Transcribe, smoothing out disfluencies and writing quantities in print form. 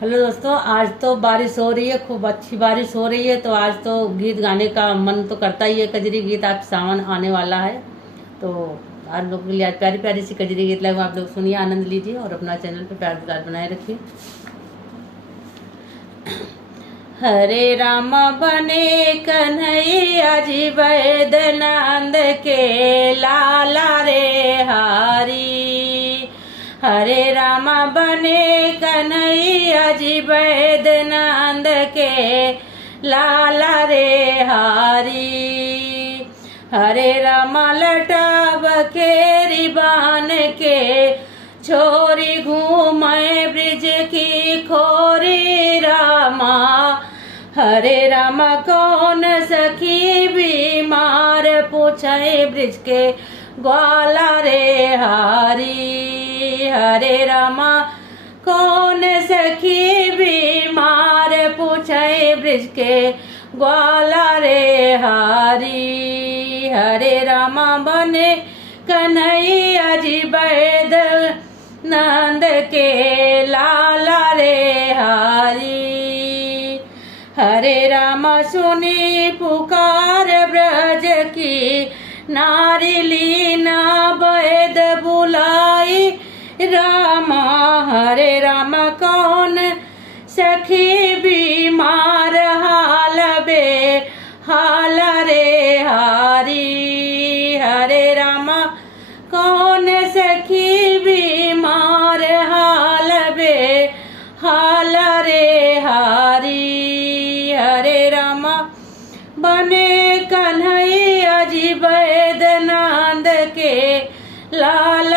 Hello दोस्तों, आज तो बारिश हो रही है, खूब अच्छी बारिश हो रही है। तो आज तो गीत गाने का मन तो करता ही है। कजरी गीत आप सावन आने वाला है, तो आप लोगों के लिए आज प्यारी प्यारी सी कजरी गीत लगा, आप लोग सुनिए, आनंद लीजिए और अपना चैनल पे प्यार दुलार बनाए रखिए। हरे राम बने कन्हैया जी वैद्यनाथ के लाला रे हारी। हरे राम बने कन्हैया जी वैद्यनाथ के लाला रे हारी। हरे राम लटाव खेरी बान के छोरी घूमे ब्रिज की खोरी रामा। हरे राम कौन सखी बीमार पूछे ब्रिज के ग्वाला रे हारी। हरे रामा कौन सखी बीमार पूछे ब्रिज के ग्वाला रे हारी। हरे रामा बने कन्हैया जी वैद नंद के लाला रे हारी। हरे राम सुनी पुकार ब्रज की नारी लीना वैद बुलाई रामा। हरे राम कौन सखी बीमार हाल बे हाल रे हारी। हरे राम कौन सखी बीमार हाल बे हाल रे हारी। हरे राम बने कन्हैया जी वैद्यनाथ के लाल